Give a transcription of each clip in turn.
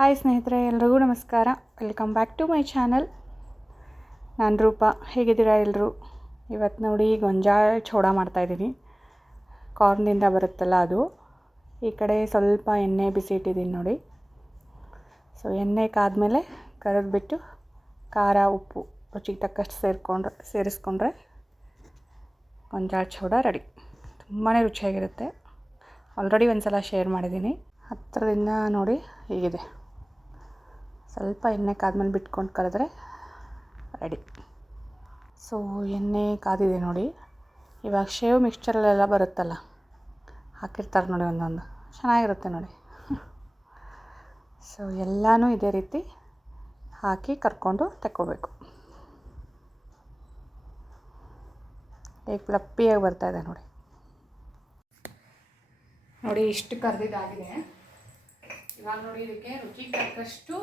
Hi ಸ್ನೇಹಿತರೆ, ಎಲ್ರಿಗೂ ನಮಸ್ಕಾರ. Welcome back to my channel ನಾನು ರೂಪ. ಹೇಗಿದ್ದೀರಾ ಎಲ್ಲರೂ ಇವತ್ತು ನೋಡಿ ಗೊಂಜಾಳ ಚೋಡ ಮಾಡ್ತಾಯಿದ್ದೀನಿ ಕಾರ್ನಿಂದ ಬರುತ್ತಲ್ಲ ಅದು. ಈ ಕಡೆ ಸ್ವಲ್ಪ ಎಣ್ಣೆ ಬಿಸಿ ಇಟ್ಟಿದ್ದೀನಿ ನೋಡಿ. ಸೊ ಎಣ್ಣೆ ಕಾದ್ಮೇಲೆ ಕರೆದ್ಬಿಟ್ಟು ಖಾರ, ಉಪ್ಪು ರುಚಿಗೆ ತಕ್ಕಷ್ಟು ಸೇರಿಕೊಂಡ್ರೆ, ಸೇರಿಸ್ಕೊಂಡ್ರೆ ಗೊಂಜಾಳ ಚೌಡ ರೆಡಿ ತುಂಬಾ ರುಚಿಯಾಗಿರುತ್ತೆ. ಆಲ್ರೆಡಿ ಒಂದು ಸಲ ಶೇರ್ ಮಾಡಿದ್ದೀನಿ. ಹತ್ತಿರದಿಂದ ನೋಡಿ ಹೀಗಿದೆ. ಸ್ವಲ್ಪ ಎಣ್ಣೆ ಕಾದ್ಮೇಲೆ ಬಿಟ್ಕೊಂಡು ಕರೆದ್ರೆ ರೆಡಿ ಸೊ ಎಣ್ಣೆ ಕಾದಿದೆ ನೋಡಿ. ಇವಾಗ ಶೇವ್ ಮಿಕ್ಸ್ಚರಲ್ಲೆಲ್ಲ ಬರುತ್ತಲ್ಲ, ಹಾಕಿರ್ತಾರೆ ನೋಡಿ ಒಂದೊಂದು. ಚೆನ್ನಾಗಿರುತ್ತೆ ನೋಡಿ. ಸೊ ಎಲ್ಲನೂ ಇದೇ ರೀತಿ ಹಾಕಿ ಕರ್ಕೊಂಡು ತಗೋಬೇಕು ಈಗ ಫ್ಲಪ್ಪಿಯಾಗಿ ಇದೆ ನೋಡಿ. ನೋಡಿ ಇಷ್ಟು ಕರೆದಿದ್ದಾಗಿದೆ. ಇವಾಗ ನೋಡಿ ಇದಕ್ಕೆ ರುಚಿ ತಕ್ಕಷ್ಟು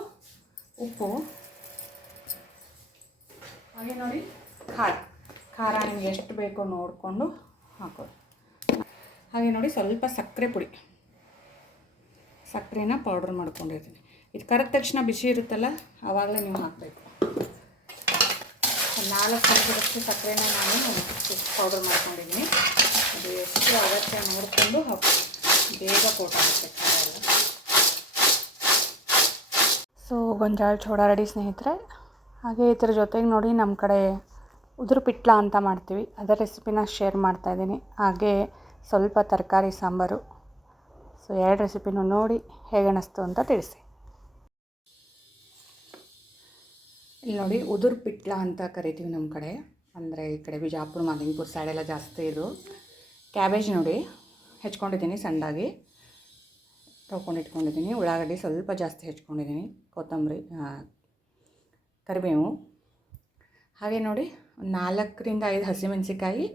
ಉಪ್ಪು. ಹಾಗೆ ನೋಡಿ, ಖಾರ. ಖಾರ ನಿಮ್ಗೆ ಎಷ್ಟು ಬೇಕೋ ನೋಡಿಕೊಂಡು ಹಾಕೋದು. ಹಾಗೆ ನೋಡಿ, ಸ್ವಲ್ಪ ಸಕ್ಕರೆ ಪುಡಿ. ಸಕ್ಕರೆನ ಪೌಡ್ರ್ ಮಾಡ್ಕೊಂಡಿರ್ತೀನಿ. ಇದು ಕರೆದ ತಕ್ಷಣ ಬಿಸಿ ಇರುತ್ತಲ್ಲ ಆವಾಗಲೇ ನೀವು ಹಾಕಬೇಕು. ನಾಲ್ಕು ಚಮಚದಷ್ಟು ಸಕ್ಕರೆನ ನಾನು ಪೌಡ್ರ್ ಮಾಡ್ಕೊಂಡಿದ್ದೀನಿ. ಅದು ಎಷ್ಟು ಅಗತ್ಯ ನೋಡಿಕೊಂಡು ಹಾಕಿ ಬೇಗ ಕೊಟ್ಟಾಗುತ್ತೆ ಖಾರ ಎಲ್ಲ. ಸೊ, ಗೊಂಜಾಳ ಚೋಡ ರೆಡಿ ಸ್ನೇಹಿತರೆ, ಹಾಗೆ ಇದ್ರ ಜೊತೆಗೆ ನೋಡಿ ನಮ್ಮ ಕಡೆ ಉದುರು ಪಿಟ್ಲ ಅಂತ ಮಾಡ್ತೀವಿ. ಅದರ ರೆಸಿಪಿನ ಶೇರ್ ಮಾಡ್ತಾಯಿದ್ದೀನಿ ಹಾಗೆ ಸ್ವಲ್ಪ ತರಕಾರಿ ಸಾಂಬಾರು. ಸೊ, ಎರಡು ರೆಸಿಪಿನೂ ನೋಡಿ ಹೇಗೆ ಅನ್ನಿಸ್ತು ಅಂತ ತಿಳಿಸಿ. ಇಲ್ಲಿ ನೋಡಿ ಉದುರು ಪಿಟ್ಲ ಅಂತ ಕರಿತೀವಿ ನಮ್ಮ ಕಡೆ. ಅಂದರೆ ಈ ಕಡೆ ಬಿಜಾಪುರ, ಮಾಲಿಂಗ್ಪುರ್ ಸೈಡೆಲ್ಲ ಜಾಸ್ತಿ ಇದು. ಕ್ಯಾಬೇಜ್ ನೋಡಿ, ಹೆಚ್ಕೊಂಡಿದ್ದೀನಿ ಸಣ್ಣದಾಗಿ ತೊಗೊಂಡು ಇಟ್ಕೊಂಡಿದ್ದೀನಿ. ಉಳ್ಳಾಗಡ್ಡಿ ಸ್ವಲ್ಪ ಜಾಸ್ತಿ ಹೆಚ್ಕೊಂಡಿದ್ದೀನಿ ಕೊತ್ತಂಬರಿ ಕರಿಬೇವು. ಹಾಗೆ ನೋಡಿ, ನಾಲ್ಕರಿಂದ ಐದು ಹಸಿಮೆಣಸಿಕಾಯಿ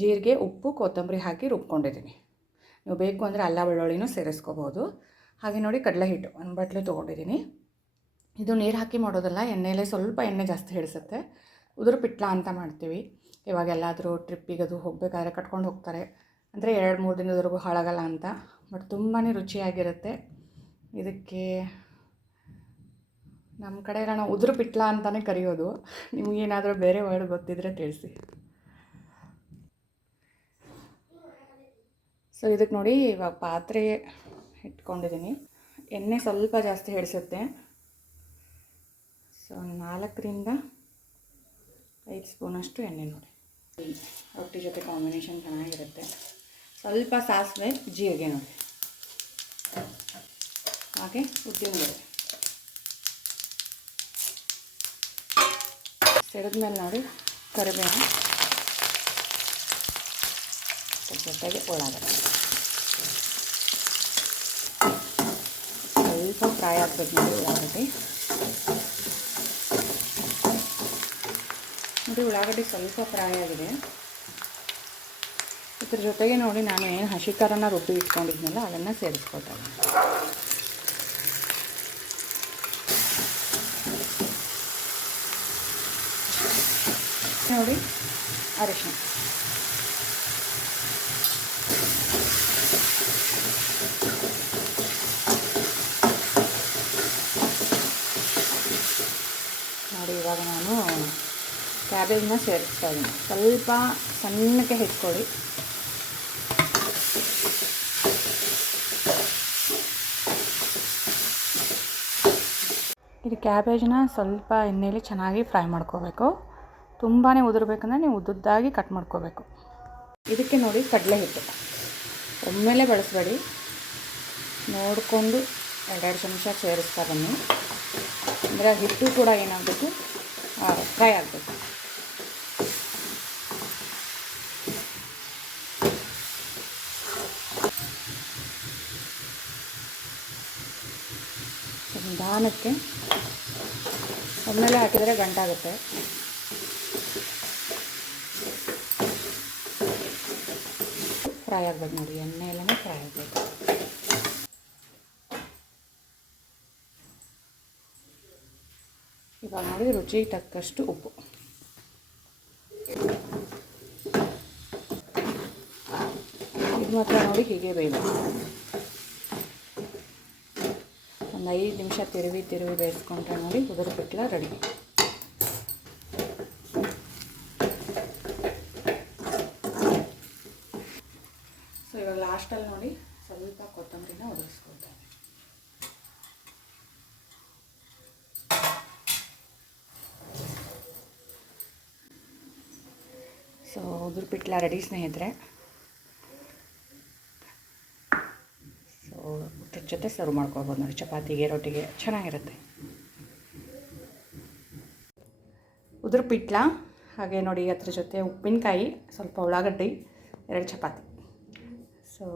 ಜೀರಿಗೆ, ಉಪ್ಪು, ಕೊತ್ತಂಬರಿ ಹಾಕಿ ರುಬ್ಕೊಂಡಿದ್ದೀನಿ. ನೀವು ಬೇಕು ಅಂದರೆ ಅಲ್ಲ ಬೆಳ್ಳುಳ್ಳಿನೂ ಸೇರಿಸ್ಕೋಬೋದು. ಹಾಗೆ ನೋಡಿ, ಕಡಲೆ ಹಿಟ್ಟು ಒಂದು ಬಟ್ಲು ತೊಗೊಂಡಿದ್ದೀನಿ. ಇದು ನೀರು ಹಾಕಿ ಮಾಡೋದಲ್ಲ, ಎಣ್ಣೆಲೆ ಸ್ವಲ್ಪ ಎಣ್ಣೆ ಜಾಸ್ತಿ ಹಿಡಿಸುತ್ತೆ ಉದುರು ಪಿಟ್ಲ ಅಂತ ಮಾಡ್ತೀವಿ. ಇವಾಗ ಎಲ್ಲಾದರೂ ಟ್ರಿಪ್ಪಿಗೆ ಅದು ಹೋಗಬೇಕಾದ್ರೆ ಕಟ್ಕೊಂಡು ಹೋಗ್ತಾರೆ. ಅಂದರೆ ಎರಡು ಮೂರು ದಿನದವರೆಗೂ ಹಾಳಾಗಲ್ಲ ಅಂತ. ಬಟ್ ತುಂಬಾ ರುಚಿಯಾಗಿರುತ್ತೆ. ಇದಕ್ಕೆ ನಮ್ಮ ಕಡೆ ನಾವು ಉದುರು ಪಿಟ್ಲ ಅಂತಲೇ ಕರೆಯೋದು. ನಿಮಗೇನಾದರೂ ಬೇರೆ ವರ್ಡ್ ಗೊತ್ತಿದ್ದರೆ ತಿಳಿಸಿ. ಸೊ ಇದಕ್ಕೆ ನೋಡಿ ಇವಾಗ ಪಾತ್ರೆ ಇಟ್ಕೊಂಡಿದ್ದೀನಿ ಎಣ್ಣೆ ಸ್ವಲ್ಪ ಜಾಸ್ತಿ ಹಿಡಿಸುತ್ತೆ. ಸೊ ನಾಲ್ಕರಿಂದ ಐದು ಸ್ಪೂನಷ್ಟು ಎಣ್ಣೆ ನೋಡಿ. ರೊಟ್ಟಿ ಜೊತೆ ಕಾಂಬಿನೇಷನ್ ಚೆನ್ನಾಗಿರುತ್ತೆ. ಸ್ವಲ್ಪ ಸಾಸಿವೆ, ಜೀರಿಗೆ ನೋಡಿ. ಹಾಗೆ ಉದ್ದಿನಬೇಳೆ ಸೆಳೆದ್ಮೇಲೆ ನೋಡಿ ಕರಿಬೇವು ಜೊತೆಗೆ ಉಳ್ಳಾಗಡ್ಡೆ ಸ್ವಲ್ಪ ಫ್ರೈ ಆಗ್ಬೇಕು ನೋಡಿ ಉಳ್ಳಾಗಡ್ಡೆ. ನೋಡಿ ಉಳ್ಳಾಗಡ್ಡೆ ಸ್ವಲ್ಪ ಫ್ರೈ ಆಗಿದೆ. ಇದ್ರ ಜೊತೆಗೆ ನೋಡಿ ನಾನು ಏನು ಹಸಿ ಖಾರನ ರುಬ್ಬಿ ಇಟ್ಕೊಂಡಿದ್ನಲ್ಲ, ಅದನ್ನು ಸೇರಿಸ್ಕೊಳ್ತಾ ನೋಡಿ ಅರಿಶಿನ ನೋಡಿ, ಇವಾಗ ನಾನು ಕ್ಯಾಬೇಜ್ನ ಸೇರಿಸ್ತಾ ಇದ್ದೀನಿ ಸ್ವಲ್ಪ ಸಣ್ಣಕ್ಕೆ ಹೆಚ್ಕೊಳ್ಳಿ ಇದು ಕ್ಯಾಬೇಜ್ನ ಸ್ವಲ್ಪ ಎಣ್ಣೆಯಲ್ಲಿ ಚೆನ್ನಾಗಿ ಫ್ರೈ ಮಾಡ್ಕೋಬೇಕು. ತುಂಬಾ ಉದುರ್ಬೇಕಂದ್ರೆ ನೀವು ಉದ್ದುದ್ದಾಗಿ ಕಟ್ ಮಾಡ್ಕೋಬೇಕು. ಇದಕ್ಕೆ ನೋಡಿ ಕಡಲೆ ಹಿಟ್ಟು. ಒಮ್ಮೆಲೆ ಬಳಸಬೇಡಿ. ನೋಡಿಕೊಂಡು ಎರಡೆರಡು ಚಮಚ ಸೇರಿಸ್ತಾ ಬನ್ನಿ. ಅಂದರೆ ಹಿಟ್ಟು ಕೂಡ ಏನಾಗಬೇಕು? ಫ್ರೈ ಆಗಬೇಕು. ನಿಧಾನಕ್ಕೆ ಒಮ್ಮೆಲೆ ಹಾಕಿದರೆ ಗಂಟಾಗುತ್ತೆ. ಫ್ರೈ ಆಗ್ಬೇಕು ನೋಡಿ ಎಣ್ಣೆ ಎಲ್ಲನೂ ಫ್ರೈ ಆಗಬೇಕು ಇವಾಗ ನೋಡಿ ರುಚಿಗೆ ತಕ್ಕಷ್ಟು ಉಪ್ಪು ಇದು ಮಾತ್ರ ನೋಡಿ ಹೀಗೆ ಬೇಯಬೇಕು ಒಂದು ಐದು ನಿಮಿಷ ತಿರುವಿ ತಿರುವಿ ಬೇಯಿಸ್ಕೊಂಡ್ರೆ ನೋಡಿ ಉದುರು ಪಿಟ್ಲ ರೆಡಿ ಸೊ ಇವಾಗ ಲಾಸ್ಟಲ್ಲಿ ನೋಡಿ ಸ್ವಲ್ಪ ಕೊತ್ತಂಬರಿನ ಒದಗಿಸ್ಕೊಳ್ತೇನೆ ಸೊ ಉದುರು ಪಿಟ್ಲ ರೆಡಿ ಸ್ನೇಹಿತರೆ. ಸೊ ಊಟದ ಜೊತೆ ಸರ್ವ್ ಮಾಡ್ಕೊಳ್ಬೋದು ನೋಡಿ. ಚಪಾತಿಗೆ, ರೊಟ್ಟಿಗೆ ಚೆನ್ನಾಗಿರುತ್ತೆ. ಉದುರು ಪಿಟ್ಲ, ಹಾಗೆ ನೋಡಿ ಅದ್ರ ಜೊತೆ ಉಪ್ಪಿನಕಾಯಿ, ಸ್ವಲ್ಪ ಉಳ್ಳಾಗಡ್ಡಿ, ಎರಡು ಚಪಾತಿ. ಸೊ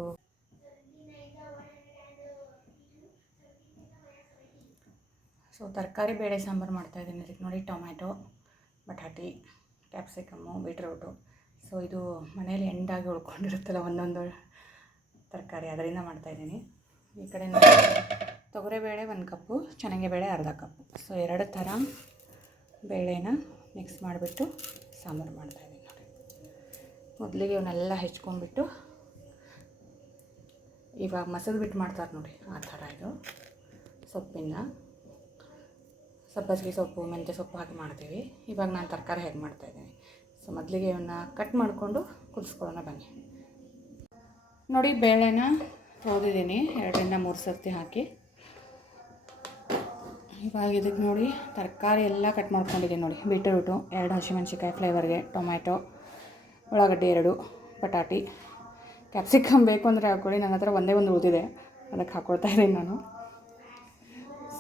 ಸೊ ತರಕಾರಿ ಬೇಳೆ ಸಾಂಬಾರು ಮಾಡ್ತಾಯಿದ್ದೀನಿ ಇದಕ್ಕೆ ನೋಡಿ ಟೊಮ್ಯಾಟೊ, ಬಟಾಟಿ, ಕ್ಯಾಪ್ಸಿಕಮ್ಮು, ಬೀಟ್ರೂಟು. ಸೊ ಇದು ಮನೇಲಿ ಎಂಡಾಗಿ ಉಳ್ಕೊಂಡಿರುತ್ತಲ್ಲ ಒಂದೊಂದು ತರಕಾರಿ, ಅದರಿಂದ ಮಾಡ್ತಾಯಿದ್ದೀನಿ ಈ ಕಡೆ ತೊಗರಿಬೇಳೆ ಒಂದು ಕಪ್ಪು ಬೇಳೆ ಅರ್ಧ ಕಪ್ಪು. ಸೊ ಎರಡು ಥರ ಬೇಳೆನ ಮಿಕ್ಸ್ ಮಾಡಿಬಿಟ್ಟು ಸಾಂಬಾರು ಮಾಡ್ತಾಯಿದ್ದೀನಿ ನೋಡಿ. ಮೊದಲಿಗೆ ಇವನ್ನೆಲ್ಲ ಹೆಚ್ಕೊಂಡ್ಬಿಟ್ಟು ಇವಾಗ ಮೊಸರು ಬಿಟ್ಟು ಮಾಡ್ತಾರೆ ನೋಡಿ, ಆ ಥರ ಇದು. ಸೊಪ್ಪಿನ. ಸಬ್ಬಸಿಗೆ ಸೊಪ್ಪು, ಮೆಂತ್ಯ ಸೊಪ್ಪು ಹಾಕಿ ಮಾಡ್ತೀವಿ. ಇವಾಗ ನಾನು ತರಕಾರಿ ಹೇಗೆ ಮಾಡ್ತಾಯಿದ್ದೀನಿ ಸೊ ಮೊದಲಿಗೆ ಇವನ್ನ ಕಟ್ ಮಾಡಿಕೊಂಡು ಕುದಿಸ್ಕೊಳ್ಳೋಣ ಬನ್ನಿ. ನೋಡಿ, ಬೇಳೆನ ತೊಳೆದಿದ್ದೀನಿ. ಎರಡರಿಂದ ಮೂರು ಸರ್ತಿ ಹಾಕಿ. ಇವಾಗ ಇದಕ್ಕೆ ನೋಡಿ, ತರಕಾರಿ ಎಲ್ಲ ಕಟ್ ಮಾಡ್ಕೊಂಡಿದ್ದೀನಿ ನೋಡಿ. ಬೀಟ್ರೂಟು ಎರಡು ಹಸಿಮೆಣ್ಸಿಕಾಯಿ ಫ್ಲೇವರ್ಗೆ ಟೊಮ್ಯಾಟೊ ಉಳ್ಳಾಗಡ್ಡೆ ಎರಡು ಬಟಾಟಿ ಕ್ಯಾಪ್ಸಿಕಮ್ ಬೇಕು ಅಂದರೆ ಹಾಕ್ಕೊಳ್ಳಿ ನನ್ನ ಹತ್ರ ಒಂದೇ ಒಂದು ಉಳಿದಿದೆ ಅದಕ್ಕೆ ಹಾಕ್ಕೊಳ್ತಾ ಇದ್ದೀನಿ ನಾನು.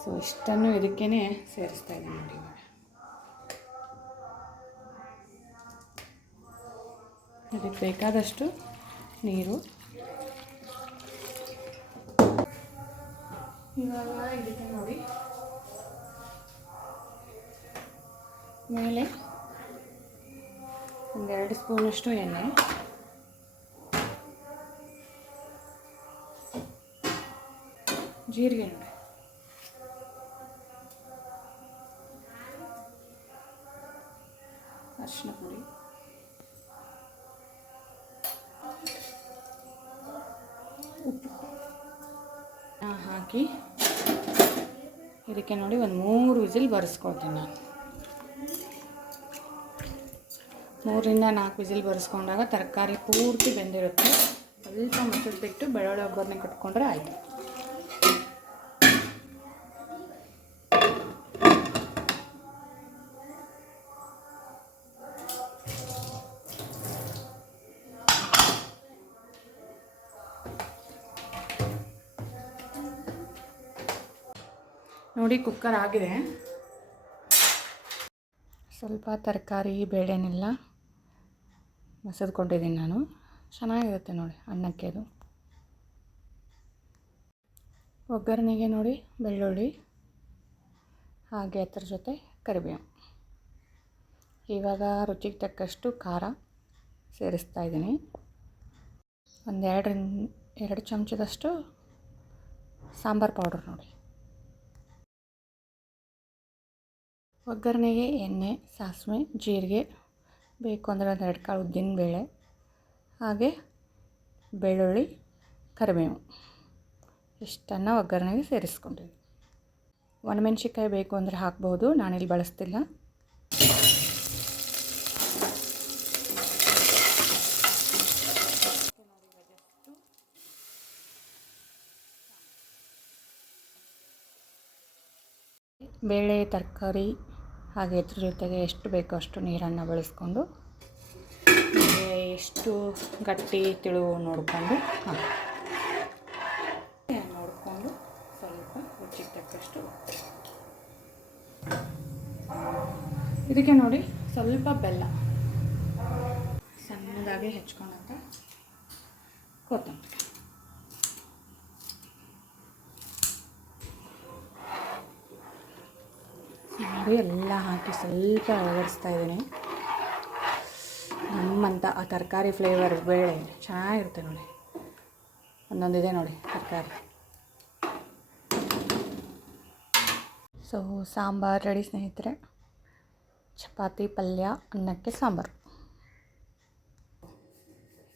ಸೊ ಇಷ್ಟನ್ನು ಇದಕ್ಕೇ ಸೇರಿಸ್ತಾ ಇದ್ದೀನಿ ನೋಡಿ ಇದಕ್ಕೆ ಬೇಕಾದಷ್ಟು ನೀರು. ಇವಾಗ ಇದಕ್ಕೆ ನೋಡಿ. ಮೇಲೆ ಒಂದೆರಡು ಸ್ಪೂನಷ್ಟು ಎಣ್ಣೆ. ಜೀರಿಗೆ ನೋಡಿ ಅರಿಶಿನ ಪುಡಿ. ಉಪ್ಪು. ಹಾಕಿ ಇದಕ್ಕೆ ನೋಡಿ ಒಂದು ಮೂರು ವಿಸಿಲ್ ಬರೆಸ್ಕೊಳ್ತೀನಿ ನಾನು. ಮೂರರಿಂದ ನಾಲ್ಕು ವಿಸಿಲ್ ಬರೆಸ್ಕೊಂಡಾಗ ತರಕಾರಿ ಪೂರ್ತಿ ಬೆಂದಿರುತ್ತೆ. ಸ್ವಲ್ಪ ಮೊಸರು ಬಿಟ್ಟು ಬೆಳ್ಳುಳ್ಳಿ ಒಗ್ಗರಣೆ ಕಟ್ಕೊಂಡ್ರೆ ಆಯಿತು. ನೋಡಿ ಕುಕ್ಕರ್ ಆಗಿದೆ. ಸ್ವಲ್ಪ ತರಕಾರಿ, ಬೇಳೆನೆಲ್ಲ ಮಸದ್ಕೊಂಡಿದ್ದೀನಿ ನಾನು. ಚೆನ್ನಾಗಿರುತ್ತೆ ನೋಡಿ ಅನ್ನಕ್ಕೆ ಅದು. ಒಗ್ಗರಣೆಗೆ ನೋಡಿ ಬೆಳ್ಳುಳ್ಳಿ, ಹಾಗೆ ಅದ್ರ ಜೊತೆ ಕರಿಬೇವು ಇವಾಗ ರುಚಿಗೆ ತಕ್ಕಷ್ಟು ಖಾರ ಸೇರಿಸ್ತಾ ಇದ್ದೀನಿ. ಒಂದೆರಡರಿಂದ, ಎರಡು ಚಮಚದಷ್ಟು ಸಾಂಬಾರು ಪೌಡ್ರ್ ನೋಡಿ. ಒಗ್ಗರಣೆಗೆ ಎಣ್ಣೆ, ಸಾಸಿವೆ, ಜೀರಿಗೆ, ಬೇಕು ಅಂದರೆ ಒಂದು ಎರಡು ಕಾಳು ಉದ್ದಿನಬೇಳೆ, ಹಾಗೆ ಬೆಳ್ಳುಳ್ಳಿ, ಕರಿಬೇವು. ಇಷ್ಟನ್ನು ಒಗ್ಗರಣೆಗೆ ಸೇರಿಸ್ಕೊಂಡಿದ್ದೀನಿ ಒಣಮೆಣ್ಸಿಕಾಯಿ ಬೇಕು ಅಂದರೆ ಹಾಕ್ಬೋದು, ನಾನಿಲ್ಲಿ ಬಳಸ್ತಿಲ್ಲ. ಬೇಳೆ, ತರಕಾರಿ ಹಾಗೆ ಇದ್ರ ಜೊತೆಗೆ ಎಷ್ಟು ಬೇಕೋ ಅಷ್ಟು ನೀರನ್ನು ಬಳಸ್ಕೊಂಡು ಎಷ್ಟು ಗಟ್ಟಿ ತಿಳುವು ನೋಡಿಕೊಂಡು ನೋಡಿಕೊಂಡು ಸ್ವಲ್ಪ ರುಚಿಗೆ ತಕ್ಕಷ್ಟು ಇದಕ್ಕೆ ನೋಡಿ ಸ್ವಲ್ಪ ಬೆಲ್ಲ. ಸಣ್ಣದಾಗಿ ಹೆಚ್ಕೊಂಡಂತ ಕೊತ್ತಂಬರಿ ನೋಡಿ ಎಲ್ಲ ಹಾಕಿ ಸ್ವಲ್ಪ ಅಳವಡಿಸ್ತಾ ಇದ್ದೀನಿ. ನಮ್ಮಂತ ಆ ತರಕಾರಿ ಫ್ಲೇವರ್ ಬೇಳೆ ಚೆನ್ನಾಗಿರುತ್ತೆ ನೋಡಿ. ಒಂದೊಂದಿದೆ ನೋಡಿ ತರಕಾರಿ. ಸೊ ಸಾಂಬಾರು ರೆಡಿ ಸ್ನೇಹಿತರೆ. ಚಪಾತಿ, ಪಲ್ಯ, ಅನ್ನಕ್ಕೆ ಸಾಂಬಾರು.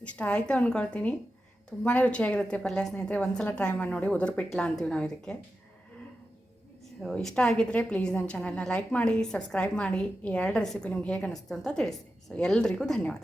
ಇಷ್ಟ ಆಯಿತು ಅಂದ್ಕೊಳ್ತೀನಿ ತುಂಬಾ ರುಚಿಯಾಗಿರುತ್ತೆ ಪಲ್ಯ ಸ್ನೇಹಿತರೆ. ಒಂದು ಸಲ ಟ್ರೈ ಮಾಡಿ ನೋಡಿ ಉದುರು ಪಿಟ್ಲ ಅಂತೀವಿ ನಾವು ಇದಕ್ಕೆ. ಇಷ್ಟ ಆಗಿದ್ದರೆ ಪ್ಲೀಸ್ ನನ್ನ ಚಾನಲ್ನ ಲೈಕ್ ಮಾಡಿ ಸಬ್ಸ್ಕ್ರೈಬ್ ಮಾಡಿ. ಈ ಎರಡು ರೆಸಿಪಿ ನಿಮ್ಗೆ ಹೇಗೆ ಅನ್ನಿಸ್ತು ಅಂತ ತಿಳಿಸಿ. ಸೊ ಎಲ್ರಿಗೂ ಧನ್ಯವಾದ